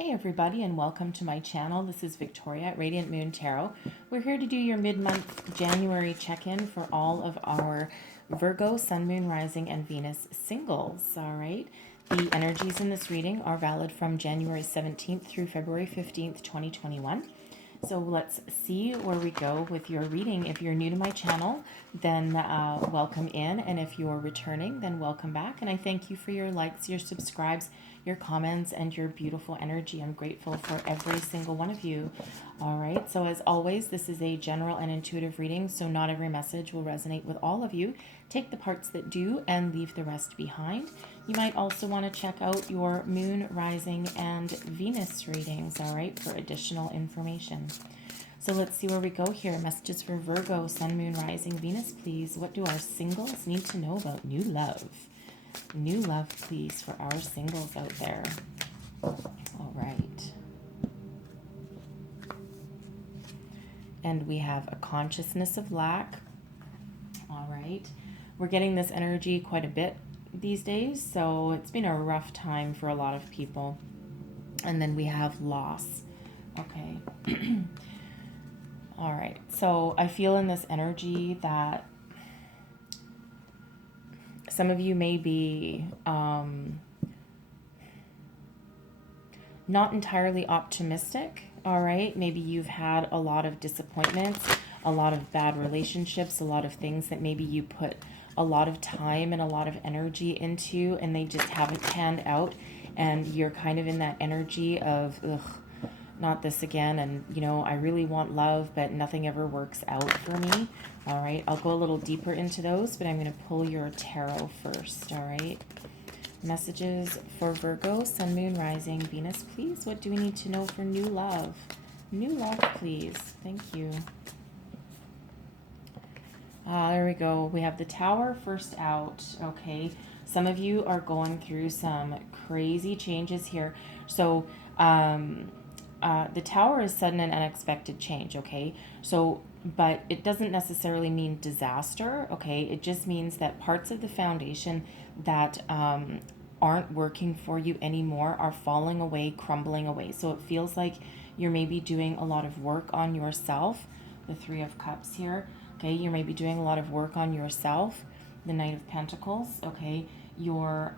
Hey everybody, and welcome to my channel. This is Victoria at Radiant Moon Tarot. We're here to do your mid-month January check-in for all of our Virgo, Sun, Moon, Rising, and Venus singles. All right. The energies in this reading are valid from January 17th through February 15th, 2021. So let's see where we go with your reading. If you're new to my channel, then welcome in. And if you're returning, then welcome back. And I thank you for your likes, your subscribes, your comments, and your beautiful energy. I'm grateful for every single one of you. All right. So as always, this is a general and intuitive reading. So not every message will resonate with all of you. Take the parts that do and leave the rest behind. You might also want to check out your Moon, Rising, and Venus readings, all right, for additional information. So let's see where we go here. Messages for Virgo, Sun, Moon, Rising, Venus, please. What do our singles need to know about new love? New love, please, for our singles out there. All right. And we have a consciousness of lack. All right. We're getting this energy quite a bit these days, so it's been a rough time for a lot of people. And then we have loss. Okay. All right. So I feel in this energy that some of you may be not entirely optimistic. All right. Maybe you've had a lot of disappointments, a lot of bad relationships, a lot of things that maybe you put a lot of time and a lot of energy into, and they just haven't panned out. And you're kind of in that energy of, ugh, not this again. And, you know, I really want love, but nothing ever works out for me. All right. I'll go a little deeper into those, but I'm going to pull your tarot first. All right. Messages for Virgo, Sun, Moon, Rising, Venus, please. What do we need to know for new love? New love, please. Thank you. There we go. We have the Tower first out. Okay. Some of you are going through some crazy changes here. So the Tower is sudden and unexpected change. Okay. So, but it doesn't necessarily mean disaster. Okay. It just means that parts of the foundation that aren't working for you anymore are falling away, crumbling away. So it feels like you're maybe doing a lot of work on yourself. The Three of Cups here. Okay, you're maybe doing a lot of work on yourself. The Knight of Pentacles. Okay, you're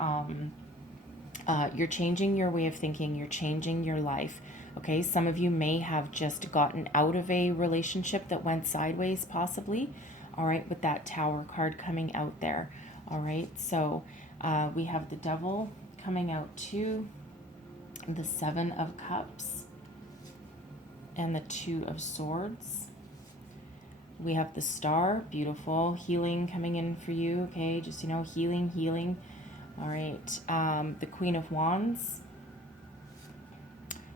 changing your way of thinking. You're changing your life. Okay, some of you may have just gotten out of a relationship that went sideways, possibly. All right, with that Tower card coming out there. All right, so we have the Devil coming out too. The Seven of Cups and the Two of Swords. We have the Star, beautiful, healing coming in for you, okay, just, you know, healing, all right, the Queen of Wands,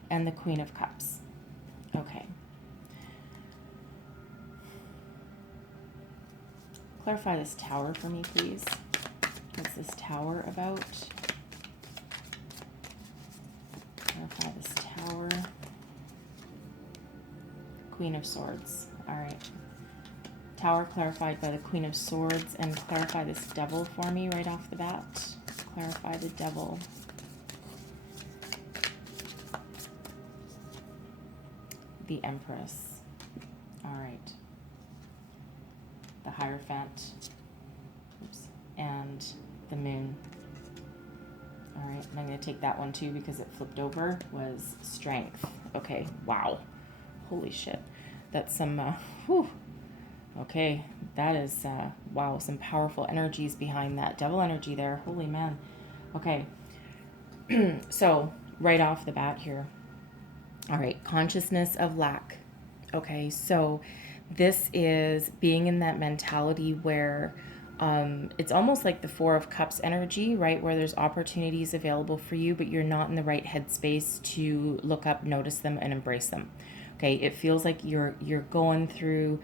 and the Queen of Cups, okay. Clarify this Tower for me, please. What's this Tower about? Clarify this Tower. Queen of Swords, all right. Tower clarified by the Queen of Swords, and clarify this Devil for me right off the bat. Clarify the Devil. The Empress. All right. The Hierophant. Oops. And the Moon. All right. And I'm going to take that one too because it flipped over. Was Strength. Okay. Wow. Holy shit. That's some, whew. Okay, that is, wow, some powerful energies behind that Devil energy there. Holy man. Okay, so right off the bat here. All right, consciousness of lack. Okay, so this is being in that mentality where it's almost like the Four of Cups energy, right? Where there's opportunities available for you, but you're not in the right headspace to look up, notice them, and embrace them. Okay, it feels like you're going through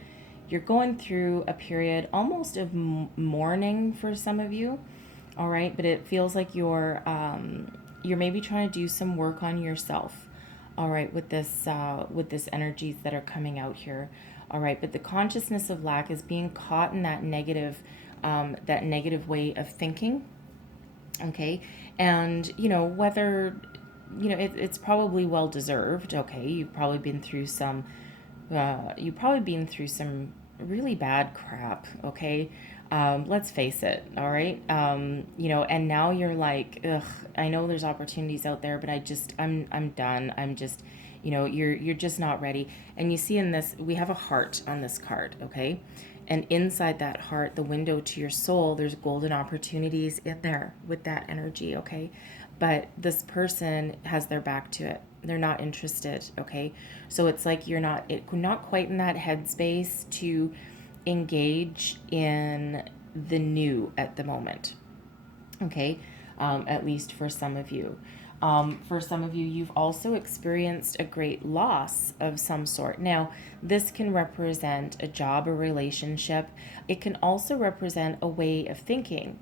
a period almost of mourning for some of you, all right? But it feels like you're maybe trying to do some work on yourself, all right, with this energies that are coming out here, all right? But the consciousness of lack is being caught in that negative way of thinking, okay? And, you know, whether you know, it's probably well deserved. Okay, you've probably been through some really bad crap. Okay, let's face it. All right, you know, and now you're like, ugh, I know there's opportunities out there, but I'm done. I'm just, you know, you're just not ready. And you see in this, we have a heart on this card. Okay, and inside that heart, the window to your soul, there's golden opportunities in there with that energy. Okay, but this person has their back to it. They're not interested. Okay, so it's like you're not quite in that headspace to engage in the new at the moment. Okay, at least for some of you. For some of you, you've also experienced a great loss of some sort. Now, this can represent a job, a relationship. It can also represent a way of thinking.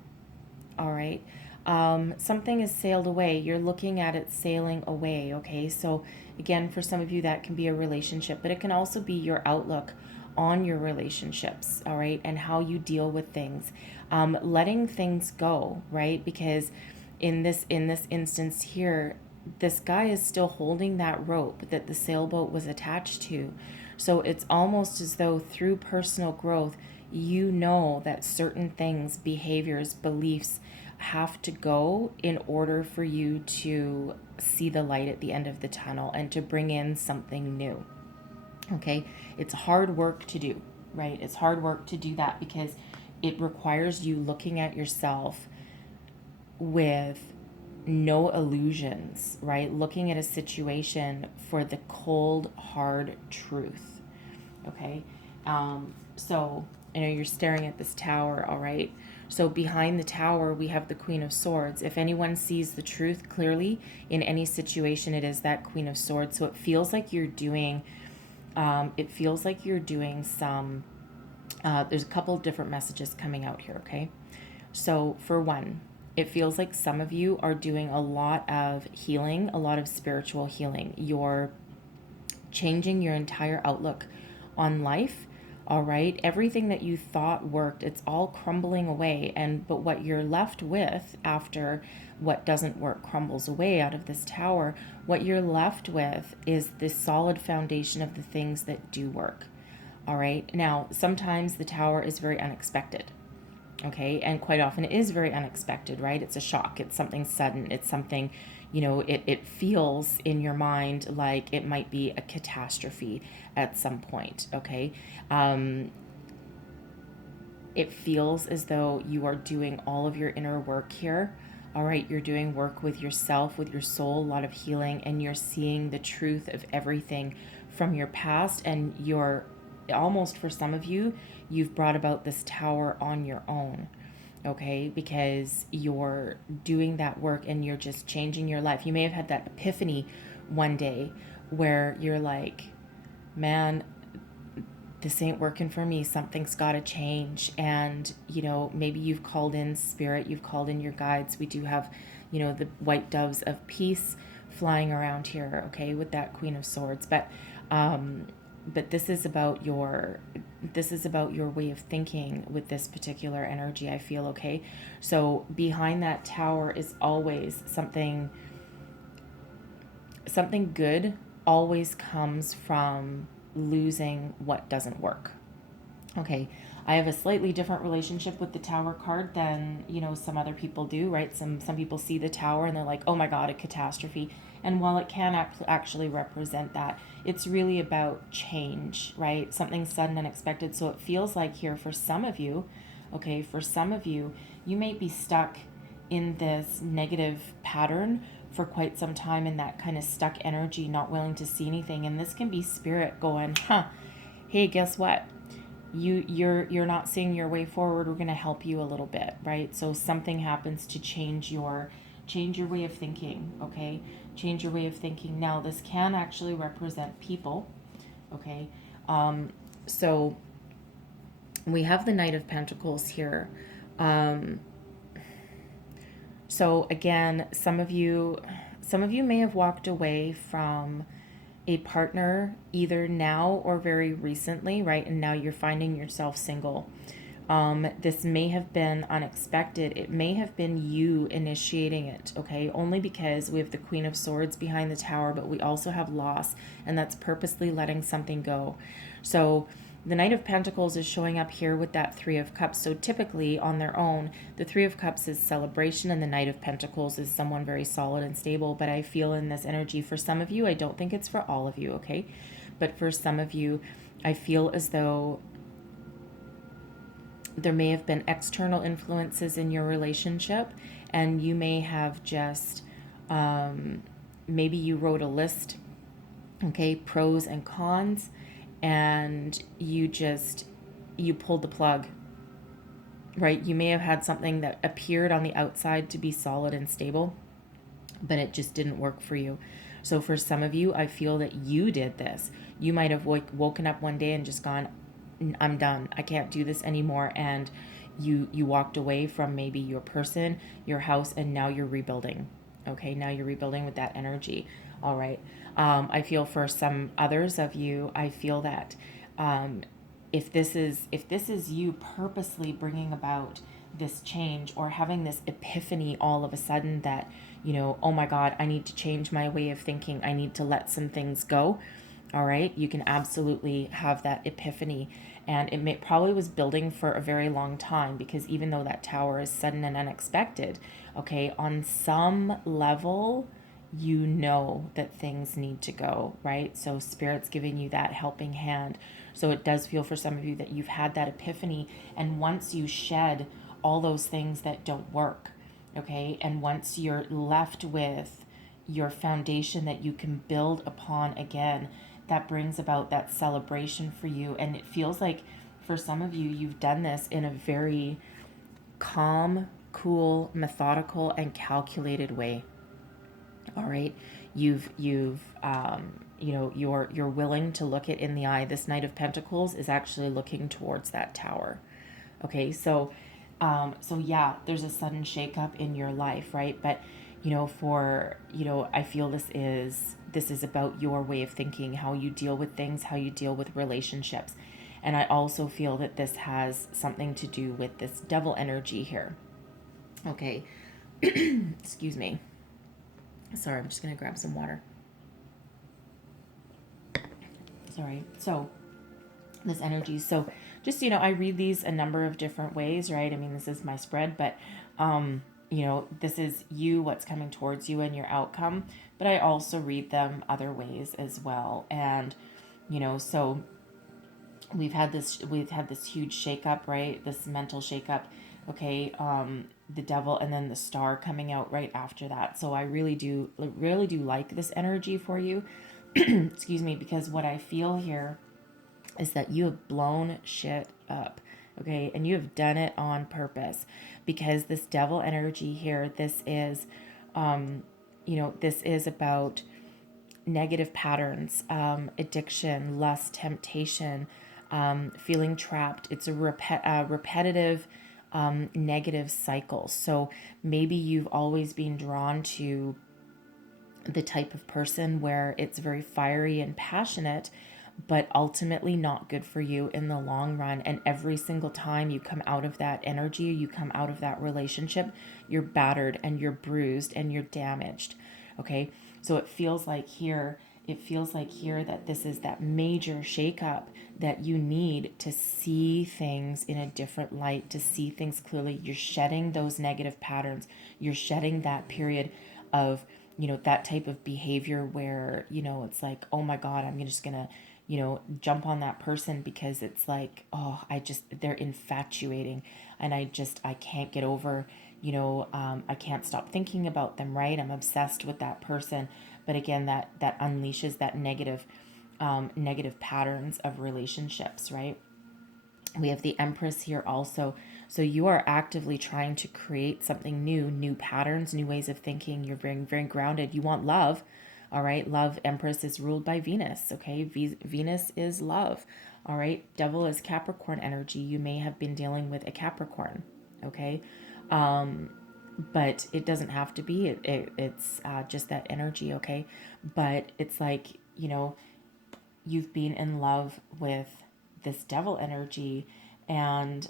All right. Something has sailed away. You're looking at it sailing away. Okay. So, again, for some of you, that can be a relationship, but it can also be your outlook on your relationships. All right. And how you deal with things, letting things go. Right. Because in this instance here, this guy is still holding that rope that the sailboat was attached to. So it's almost as though through personal growth, you know that certain things, behaviors, beliefs have to go in order for you to see the light at the end of the tunnel and to bring in something new. Okay, it's hard work to do, right? It's hard work to do that because it requires you looking at yourself with no illusions, right? Looking at a situation for the cold, hard truth. Okay. So, you know, you're staring at this tower, all right? So behind the tower, we have the Queen of Swords. If anyone sees the truth clearly in any situation, it is that Queen of Swords. So it feels like you're doing, some, there's a couple of different messages coming out here, okay? So for one, it feels like some of you are doing a lot of healing, a lot of spiritual healing. You're changing your entire outlook on life. All right, everything that you thought worked, it's all crumbling away. But what you're left with after what doesn't work crumbles away out of this tower, what you're left with is this solid foundation of the things that do work. All right, now sometimes the tower is very unexpected. Okay, and quite often it is very unexpected, right? It's a shock, it's something sudden, it's something, you know, it feels in your mind like it might be a catastrophe at some point. Okay, it feels as though you are doing all of your inner work here. All right, you're doing work with yourself, with your soul, a lot of healing, and you're seeing the truth of everything from your past, and you're almost, for some of you, you've brought about this tower on your own. Okay, because you're doing that work and you're just changing your life. You may have had that epiphany one day where you're like, man, this ain't working for me. Something's got to change. And, you know, maybe you've called in spirit, you've called in your guides. We do have, you know, the white doves of peace flying around here, okay, with that Queen of Swords. But this is about your way of thinking with this particular energy, I feel. Okay, so behind that tower is always something good always comes from losing what doesn't work. Okay, I have a slightly different relationship with the tower card than, you know, some other people do, right? Some people see the tower and they're like, oh my god, a catastrophe. And while it can actually represent that, it's really about change, right? Something sudden, unexpected. So it feels like here for some of you, okay, for some of you, you may be stuck in this negative pattern for quite some time, in that kind of stuck energy, not willing to see anything. And this can be spirit going, hey, guess what? You're not seeing your way forward. We're going to help you a little bit, right? So something happens to change your way of thinking. Okay, change your way of thinking. Now this can actually represent people. Okay, so we have the Knight of Pentacles here. So again, some of you may have walked away from a partner either now or very recently, right? And now you're finding yourself single. This may have been unexpected. It may have been you initiating it, okay? Only because we have the Queen of Swords behind the Tower, but we also have loss, and that's purposely letting something go. So the Knight of Pentacles is showing up here with that Three of Cups. So typically on their own, the Three of Cups is celebration and the Knight of Pentacles is someone very solid and stable. But I feel in this energy for some of you, I don't think it's for all of you, okay? But for some of you, I feel as though there may have been external influences in your relationship, and you may have just, maybe you wrote a list, okay, pros and cons, and you pulled the plug, right? You may have had something that appeared on the outside to be solid and stable, but it just didn't work for you. So for some of you, I feel that you did this. You might have woken up one day and just gone, I'm done. I can't do this anymore. And you walked away from maybe your person, your house, and now you're rebuilding. Okay, now you're rebuilding with that energy. All right. I feel for some others of you, I feel that if this is you purposely bringing about this change or having this epiphany all of a sudden that, you know, oh my God, I need to change my way of thinking. I need to let some things go. All right. You can absolutely have that epiphany. And it probably was building for a very long time, because even though that Tower is sudden and unexpected, okay, on some level, you know that things need to go, right? So Spirit's giving you that helping hand. So it does feel for some of you that you've had that epiphany. And once you shed all those things that don't work, okay, and once you're left with your foundation that you can build upon again, that brings about that celebration for you. And it feels like for some of you, you've done this in a very calm, cool, methodical, and calculated way. All right, you've you know, you're willing to look it in the eye. This Knight of Pentacles is actually looking towards that Tower. Okay, so yeah, there's a sudden shakeup in your life, right? But I feel this is about your way of thinking, how you deal with things, how you deal with relationships. And I also feel that this has something to do with this Devil energy here. Okay. Excuse me. Sorry, I'm just going to grab some water. Sorry. So this energy. So just, I read these a number of different ways, right? I mean, this is my spread, but, this is you, what's coming towards you and your outcome, but I also read them other ways as well. And, so we've had this huge shakeup, right? This mental shakeup. Okay. The Devil and then the Star coming out right after that. So I really do like this energy for you. Excuse me, because what I feel here is that you have blown shit up, okay? And you have done it on purpose, because this Devil energy here, this is, this is about negative patterns, addiction, lust, temptation, feeling trapped. It's a repetitive, negative cycle. So maybe you've always been drawn to the type of person where it's very fiery and passionate, but ultimately not good for you in the long run. And every single time you come out of that energy, you come out of that relationship, you're battered and you're bruised and you're damaged. Okay. So it feels like here that this is that major shakeup that you need to see things in a different light, to see things clearly. You're shedding those negative patterns. You're shedding that period of, that type of behavior where, it's like, oh my God, I'm just going to, jump on that person because it's like, oh, they're infatuating and I can't get over, I can't stop thinking about them, right? I'm obsessed with that person. But again, that unleashes that negative patterns of relationships, right? We have the Empress here also. So you are actively trying to create something new patterns, new ways of thinking. You're very, very grounded. You want love. All right. Love, Empress is ruled by Venus. Okay. Venus is love. All right. Devil is Capricorn energy. You may have been dealing with a Capricorn. Okay. But it doesn't have to be. It's just that energy. Okay. But it's like, you've been in love with this Devil energy, and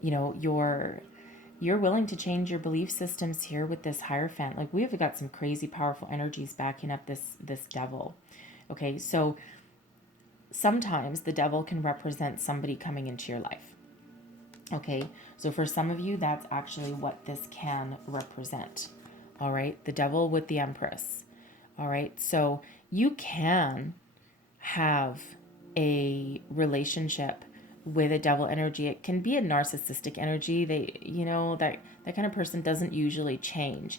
you know, you're willing to change your belief systems here with this Hierophant. Like, we have got some crazy powerful energies backing up this devil. Okay, so sometimes the devil can represent somebody coming into your life. Okay, so for some of you, that's actually what this can represent. All right, the devil with the Empress. All right, so you can have a relationship with a devil energy. It can be a narcissistic energy. They, you know, that kind of person doesn't usually change.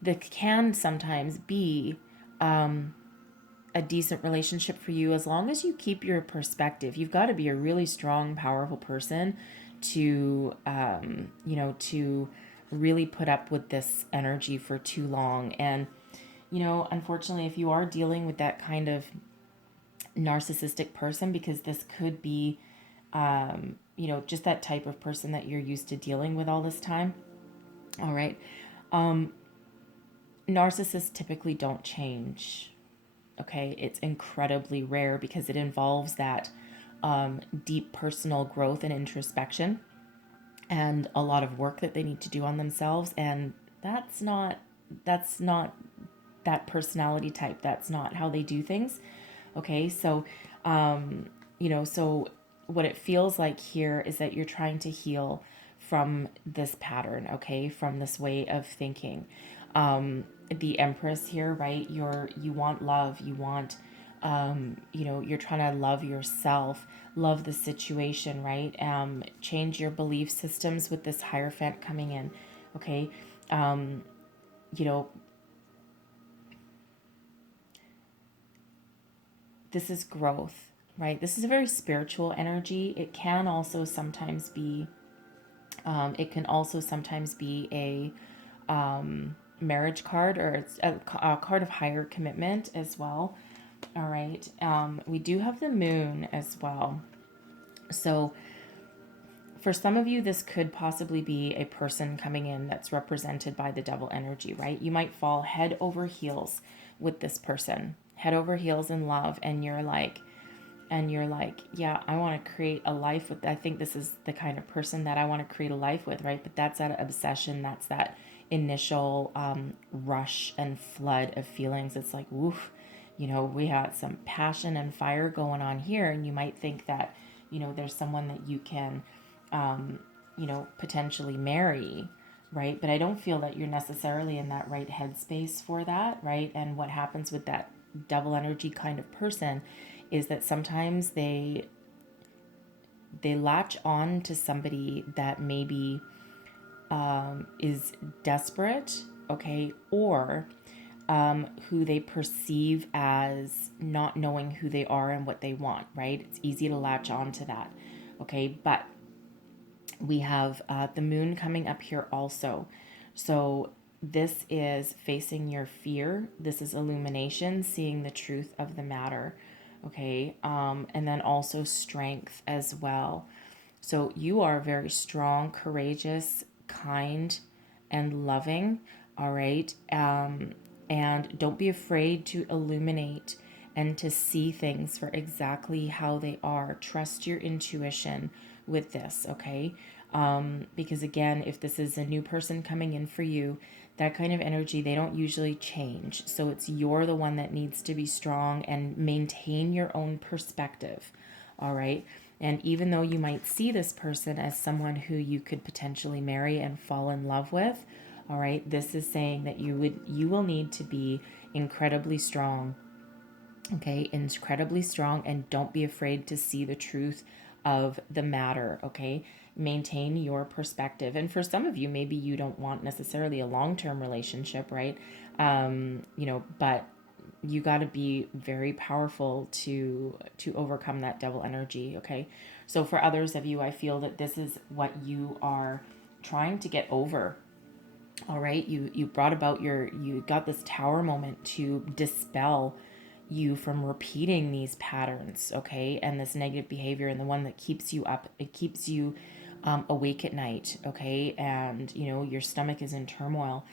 That can sometimes be a decent relationship for you as long as you keep your perspective. You've got to be a really strong, powerful person to, you know, to really put up with this energy for too long. And, you know, unfortunately, if you are dealing with that kind of narcissistic person, because this could be, you know, just that type of person that you're used to dealing with all this time. All right. Narcissists typically don't change. Okay. It's incredibly rare because it involves that deep personal growth and introspection and a lot of work that they need to do on themselves. And that's not that personality type. That's not how they do things. Okay. So, you know, so what it feels like here is that you're trying to heal from this pattern, okay, from this way of thinking. The Empress here, right? You want love, you want, you know, you're trying to love yourself, love the situation, right? Change your belief systems with this Hierophant coming in, okay? You know, this is growth, right? This is a very spiritual energy. It can also sometimes be, a marriage card, or it's a card of higher commitment as well. All right. We do have the Moon as well. So for some of you, this could possibly be a person coming in that's represented by the devil energy, right? You might fall head over heels with this person, head over heels in love, and you're like, yeah, I want to create a life with, I think this is the kind of person that I want to create a life with, right? But that's that obsession, that's that initial rush and flood of feelings. It's like, woof, you know, we had some passion and fire going on here, and you might think that, you know, there's someone that you can, you know, potentially marry, right? But I don't feel that you're necessarily in that right headspace for that, right? And what happens with that devil energy kind of person is that sometimes they latch on to somebody that maybe is desperate, okay, or who they perceive as not knowing who they are and what they want, right? It's easy to latch on to that, okay? But we have the Moon coming up here also. So this is facing your fear. This is illumination, seeing the truth of the matter, okay? And then also strength as well. So you are very strong, courageous, kind, and loving, all right? And don't be afraid to illuminate and to see things for exactly how they are. Trust your intuition with this, okay? Because again, if this is a new person coming in for you, that kind of energy, they don't usually change. So it's you're the one that needs to be strong and maintain your own perspective, all right? And even though you might see this person as someone who you could potentially marry and fall in love with, all right, this is saying that you will need to be incredibly strong, okay, incredibly strong, and don't be afraid to see the truth of the matter, okay? Maintain your perspective. And for some of you, maybe you don't want necessarily a long-term relationship, right? You know, but you got to be very powerful to overcome that devil energy, okay? So for others of you, I feel that this is what you are trying to get over. All right, you brought about you got this tower moment to dispel you from repeating these patterns, okay, and this negative behavior, and the one that keeps you up, it keeps you awake at night, okay, and you know your stomach is in turmoil,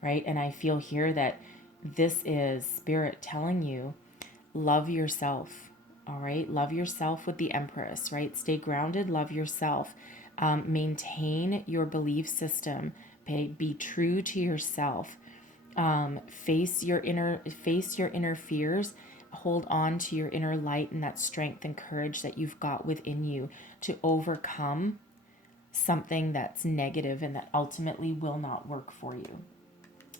right? And I feel here that this is spirit telling you, love yourself, All right. Love yourself with the Empress, right? Stay grounded, love yourself. Maintain your belief system. Okay? Be true to yourself. Face your inner fears. Hold on to your inner light and that strength and courage that you've got within you to overcome something that's negative and that ultimately will not work for you.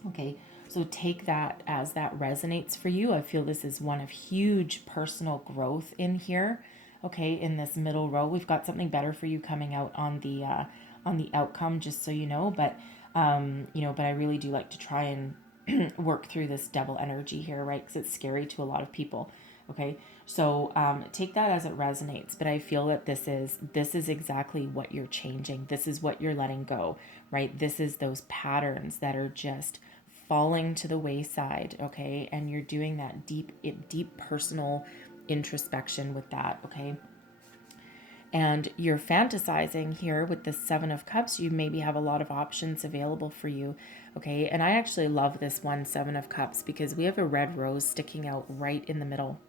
Okay, so take that as that resonates for you. I feel this is one of huge personal growth in here. Okay, in this middle row, we've got something better for you coming out on the outcome, just so you know. But but I really do like to try and work through this double energy here, right? Because it's scary to a lot of people. Okay, so take that as it resonates. But I feel that this is exactly what you're changing. This is what you're letting go, right? This is those patterns that are just falling to the wayside. Okay, and you're doing that deep personal introspection with that. Okay. And you're fantasizing here with the Seven of Cups. You maybe have a lot of options available for you. Okay. And I actually love this one, Seven of Cups, because we have a red rose sticking out right in the middle.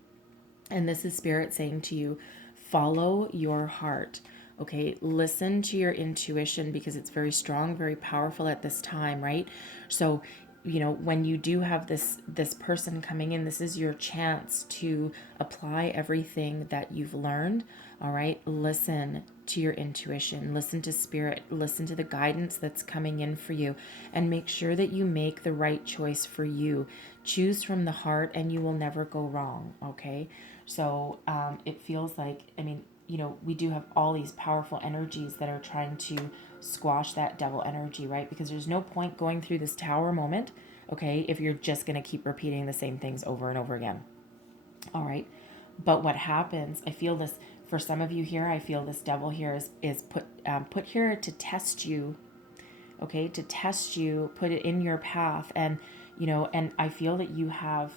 And this is Spirit saying to you, follow your heart. Okay. Listen to your intuition because it's very strong, very powerful at this time, right? So, when you do have this person coming in, this is your chance to apply everything that you've learned. All right, listen to your intuition, listen to Spirit, listen to the guidance that's coming in for you, and make sure that you make the right choice for you. Choose from the heart and you will never go wrong. Okay, so it feels like, we do have all these powerful energies that are trying to squash that devil energy, right? Because there's no point going through this tower moment, okay, if you're just going to keep repeating the same things over and over again. All right. But what happens, I feel this for some of you here, I feel this devil here is put here to test you, okay, to test you, put it in your path. And, and I feel that you have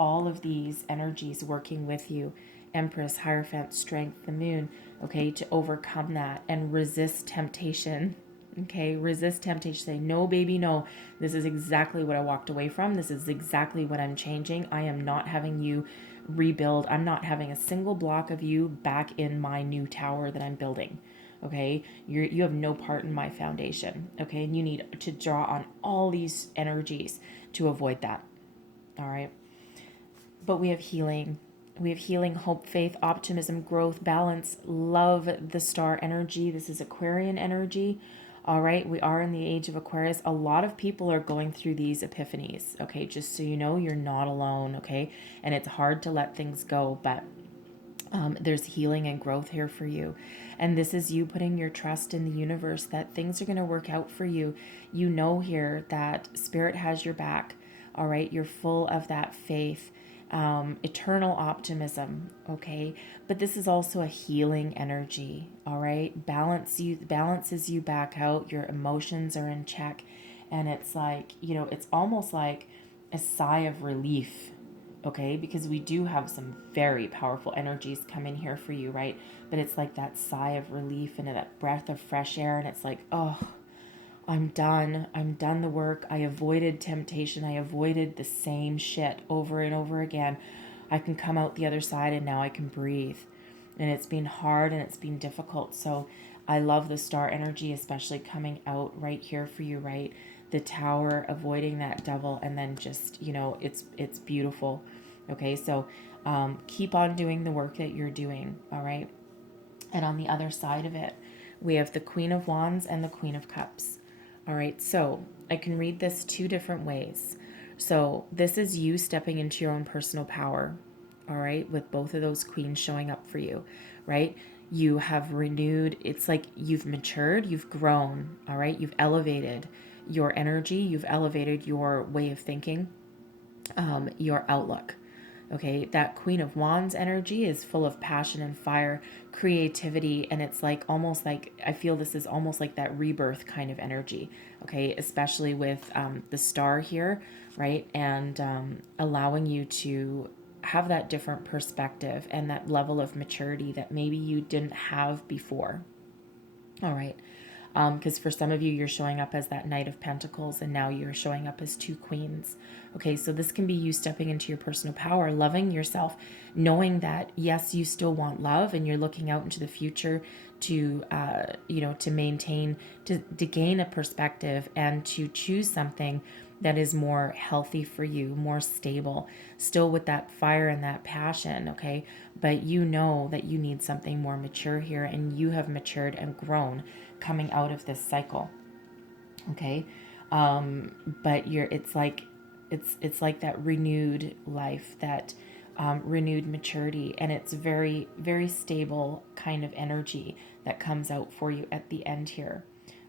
all of these energies working with you. Empress, Hierophant, Strength, the Moon, okay, to overcome that and resist temptation. Okay, resist temptation. Say, no, baby, no. This is exactly what I walked away from. This is exactly what I'm changing. I am not having you rebuild. I'm not having a single block of you back in my new tower that I'm building. Okay, you have no part in my foundation. Okay, and you need to draw on all these energies to avoid that. All right, but we have healing. We have healing, hope, faith, optimism, growth, balance, love, the star energy. This is Aquarian energy. All right, we are in the age of Aquarius. A lot of people are going through these epiphanies. Okay, just so you know, you're not alone. Okay, and it's hard to let things go, but there's healing and growth here for you. And this is you putting your trust in the universe that things are going to work out for you. You know here that Spirit has your back. All right, you're full of that faith. Eternal optimism, okay? But this is also a healing energy, all right? Balances you back out. Your emotions are in check, and it's like, it's almost like a sigh of relief, okay? Because we do have some very powerful energies come in here for you, right? But it's like that sigh of relief and that breath of fresh air, and it's like, oh, I'm done. I'm done the work. I avoided temptation. I avoided the same shit over and over again. I can come out the other side and now I can breathe. And it's been hard and it's been difficult. So I love the star energy, especially coming out right here for you, right? The tower, avoiding that devil, and then just, it's beautiful. Okay, so keep on doing the work that you're doing, all right? And on the other side of it, we have the Queen of Wands and the Queen of Cups. All right, so I can read this two different ways. So this is you stepping into your own personal power, all right, with both of those queens showing up for you, right? You have renewed, it's like you've matured, you've grown, all right? You've elevated your energy, you've elevated your way of thinking, your outlook. Okay, that Queen of Wands energy is full of passion and fire, creativity, and it's like almost like, I feel this is almost like that rebirth kind of energy, okay, especially with the star here, right, and allowing you to have that different perspective and that level of maturity that maybe you didn't have before. All right. Because for some of you, you're showing up as that Knight of Pentacles, and now you're showing up as 2 Queens. Okay, so this can be you stepping into your personal power, loving yourself, knowing that, yes, you still want love, and you're looking out into the future to, to maintain, to gain a perspective and to choose something that is more healthy for you, more stable, still with that fire and that passion, okay? But you know that you need something more mature here, and you have matured and grown coming out of this cycle, okay? But it's like that renewed life, that renewed maturity, and it's very, very stable kind of energy that comes out for you at the end here.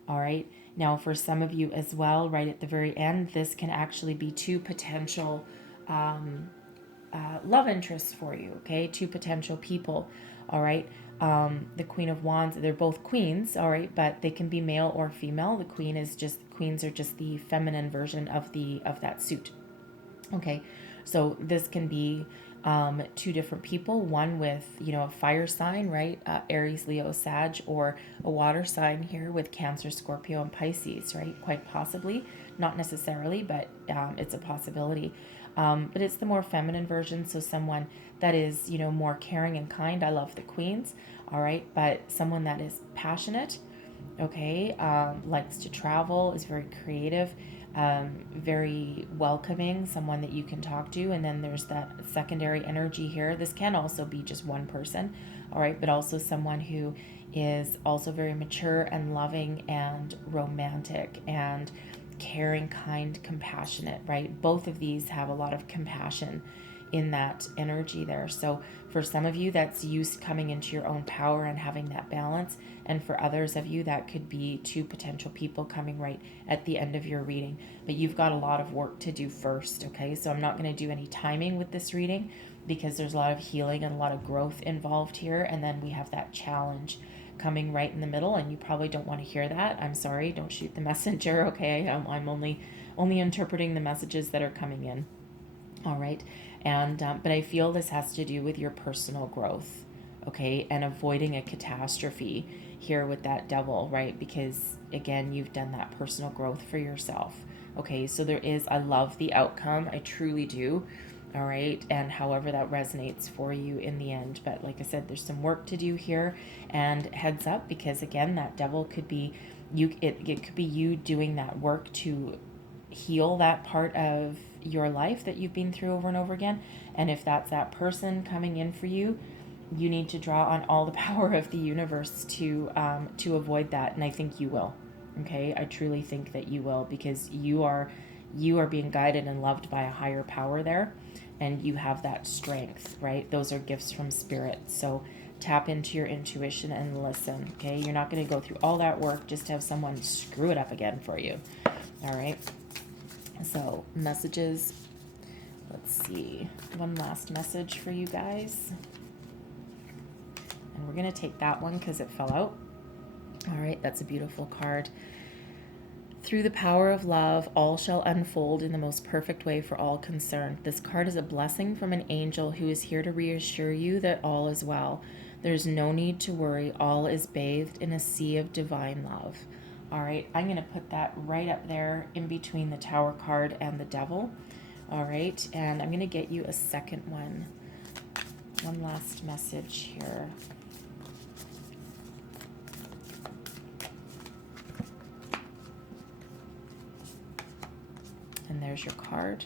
All right. Now, for some of you as well, right at the very end, this can actually be 2 potential love interests for you. Okay, 2 potential people. All right. The Queen of Wands, they're both queens. All right, but they can be male or female. The queens are just the feminine version of that suit. Okay, so this can be 2 different people, one with, a fire sign, right? Aries, Leo, Sag, or a water sign here with Cancer, Scorpio, and Pisces, right? Quite possibly, not necessarily, but it's a possibility. But it's the more feminine version, so someone that is, more caring and kind. I love the queens, all right? But someone that is passionate, okay, likes to travel, is very creative, very welcoming, someone that you can talk to. And then there's that secondary energy here. This can also be just one person, all right, but also someone who is also very mature and loving and romantic and caring, kind, compassionate, right? Both of these have a lot of compassion in that energy there. So for some of you, that's you coming into your own power and having that balance. And for others of you, that could be 2 potential people coming right at the end of your reading. But you've got a lot of work to do first, okay? So I'm not going to do any timing with this reading because there's a lot of healing and a lot of growth involved here. And then we have that challenge coming right in the middle, and you probably don't want to hear that. I'm sorry, don't shoot the messenger, okay? I'm only interpreting the messages that are coming in. All right. And but I feel this has to do with your personal growth, okay, and avoiding a catastrophe here with that Devil, right? Because again, you've done that personal growth for yourself. Okay, so I love the outcome, I truly do. All right, and however that resonates for you in the end. But like I said, there's some work to do here, and heads up, because again, that Devil could be you. It could be you doing that work to heal that part of your life that you've been through over and over again. And if that's that person coming in for you, you need to draw on all the power of the universe to avoid that. And I think you will. Okay, I truly think that you will, because you are being guided and loved by a higher power there, and you have that strength, right? Those are gifts from spirit. So tap into your intuition and listen. Okay, you're not going to go through all that work just to have someone screw it up again for you. All right. So messages, let's see, one last message for you guys. And we're going to take that one because it fell out. All right, that's a beautiful card. Through the power of love, all shall unfold in the most perfect way for all concerned. This card is a blessing from an angel who is here to reassure you that all is well. There's no need to worry. All is bathed in a sea of divine love. All right, I'm going to put that right up there in between the Tower card and the Devil. All right, and I'm going to get you a second one. One last message here. And there's your card.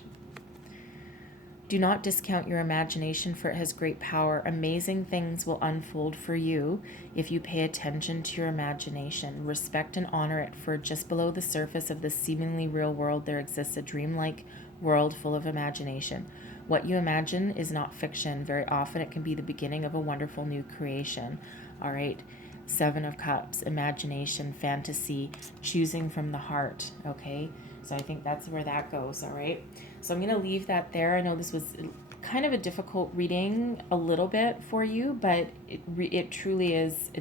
Do not discount your imagination, for it has great power. Amazing things will unfold for you if you pay attention to your imagination. Respect and honor it, for just below the surface of this seemingly real world, there exists a dreamlike world full of imagination. What you imagine is not fiction. Very often it can be the beginning of a wonderful new creation. All right. 7 of Cups, imagination, fantasy, choosing from the heart. Okay. So I think that's where that goes. All right. So I'm going to leave that there. I know this was kind of a difficult reading a little bit for you, but it truly is.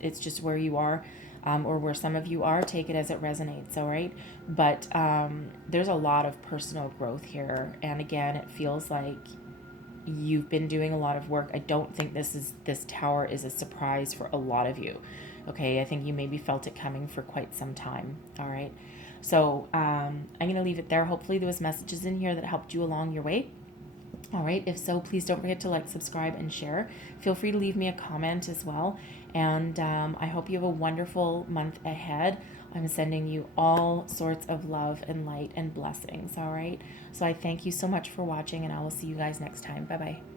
It's just where you are, or where some of you are. Take it as it resonates. All right. But there's a lot of personal growth here. And again, it feels like you've been doing a lot of work. I don't think this tower is a surprise for a lot of you. Okay, I think you maybe felt it coming for quite some time. All right. So I'm going to leave it there. Hopefully there was messages in here that helped you along your way. All right. If so, please don't forget to like, subscribe, and share. Feel free to leave me a comment as well. And I hope you have a wonderful month ahead. I'm sending you all sorts of love and light and blessings. All right. So I thank you so much for watching, and I will see you guys next time. Bye-bye.